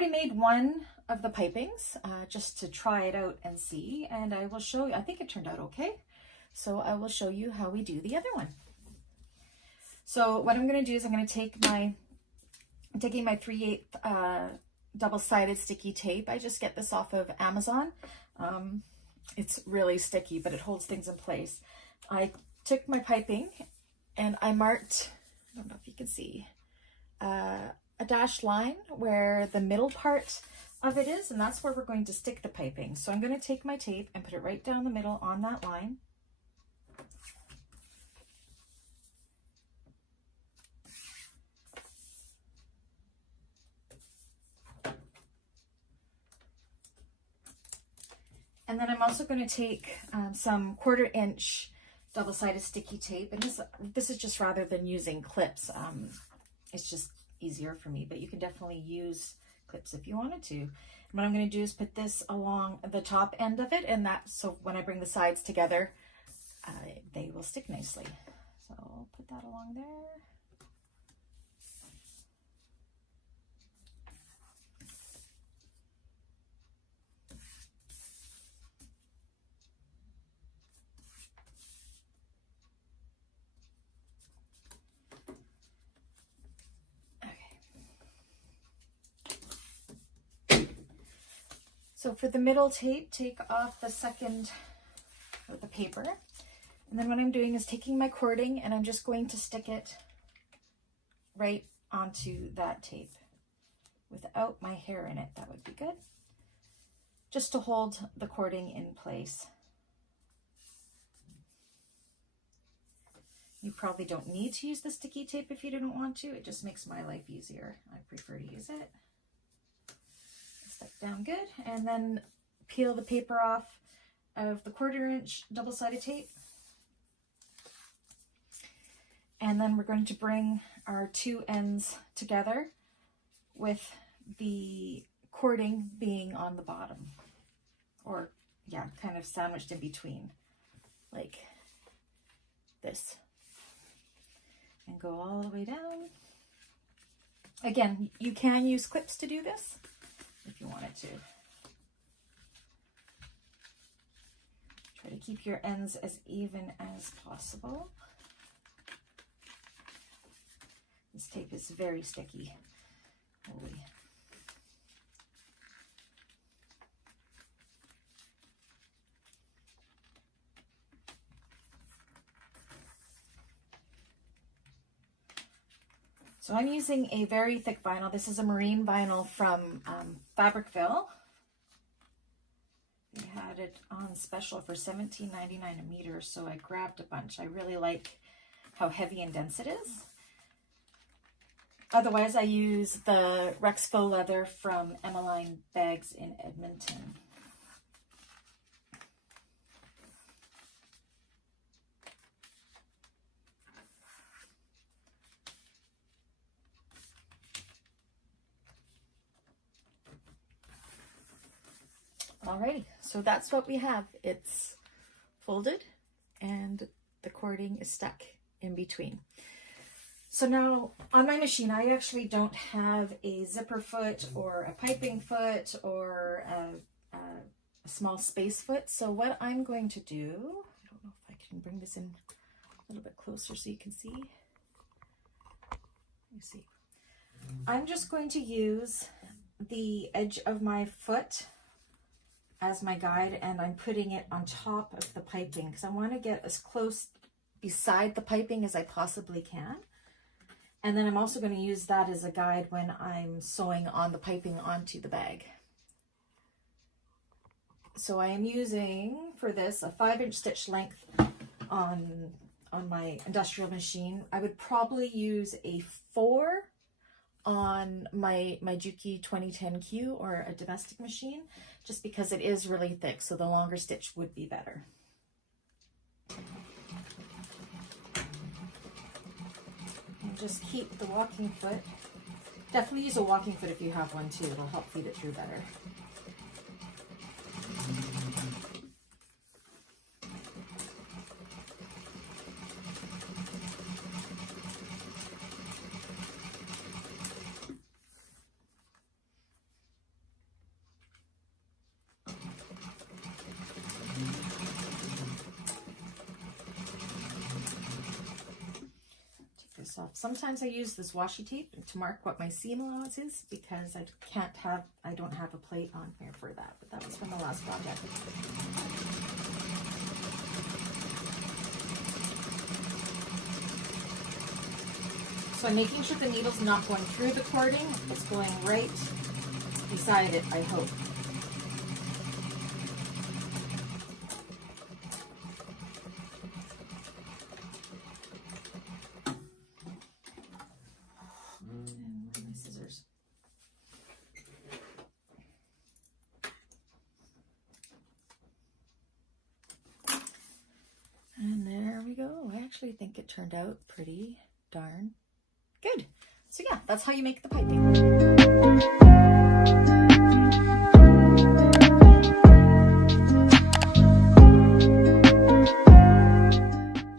already made one of the pipings just to try it out and see, and I will show you. I think it turned out okay. So I will show you how we do the other one. So what I'm going to do is I'm taking my 3/8 double-sided sticky tape. I just get this off of Amazon. It's really sticky, but it holds things in place. I took my piping and I marked, I don't know if you can see, a dashed line where the middle part of it is, and that's where we're going to stick the piping. So I'm going to take my tape and put it right down the middle on that line. And then I'm also going to take some 1/4 inch double-sided sticky tape, and this is just rather than using clips. It's just easier for me, but you can definitely use clips if you wanted to. And what I'm going to do is put this along the top end of it, and so when I bring the sides together, they will stick nicely. So I'll put that along there. So for the middle tape, take off the second of the paper. And then what I'm doing is taking my cording and I'm just going to stick it right onto that tape without my hair in it. That would be good. Just to hold the cording in place. You probably don't need to use the sticky tape if you didn't want to. It just makes my life easier. I prefer to use it. Stuck down good, and then peel the paper off of the 1/4 inch double-sided tape. And then we're going to bring our two ends together with the cording being on the bottom, or yeah, kind of sandwiched in between like this, and go all the way down. Again, you can use clips to do this if you wanted to. Try to keep your ends as even as possible. This tape is very sticky. Holy. So I'm using a very thick vinyl. This is a marine vinyl from Fabricville. They had it on special for $17.99 a meter, so I grabbed a bunch. I really like how heavy and dense it is. Otherwise, I use the Rex Faux Leather from Emmeline Bags in Edmonton. Alrighty, so that's what we have. It's folded and the cording is stuck in between. So now on my machine, I actually don't have a zipper foot or a piping foot or a small space foot. So what I'm going to do, I don't know if I can bring this in a little bit closer so you can see. Let me see. I'm just going to use the edge of my foot as my guide, and I'm putting it on top of the piping because I want to get as close beside the piping as I possibly can. And then I'm also going to use that as a guide when I'm sewing on the piping onto the bag. So I am using for this a 5-inch stitch length on my industrial machine. I would probably use a 4 on my Juki 2010Q or a domestic machine, just because it is really thick, so the longer stitch would be better. And just keep the walking foot. Definitely use a walking foot if you have one too. It'll help feed it through better. soft. Sometimes I use this washi tape to mark what my seam allowance is because I don't have a plate on here for that, but that was from the last project. So I'm making sure the needle's not going through the cording, it's going right beside it, I hope. And there we go. I actually think it turned out pretty darn good. So yeah, that's how you make the piping.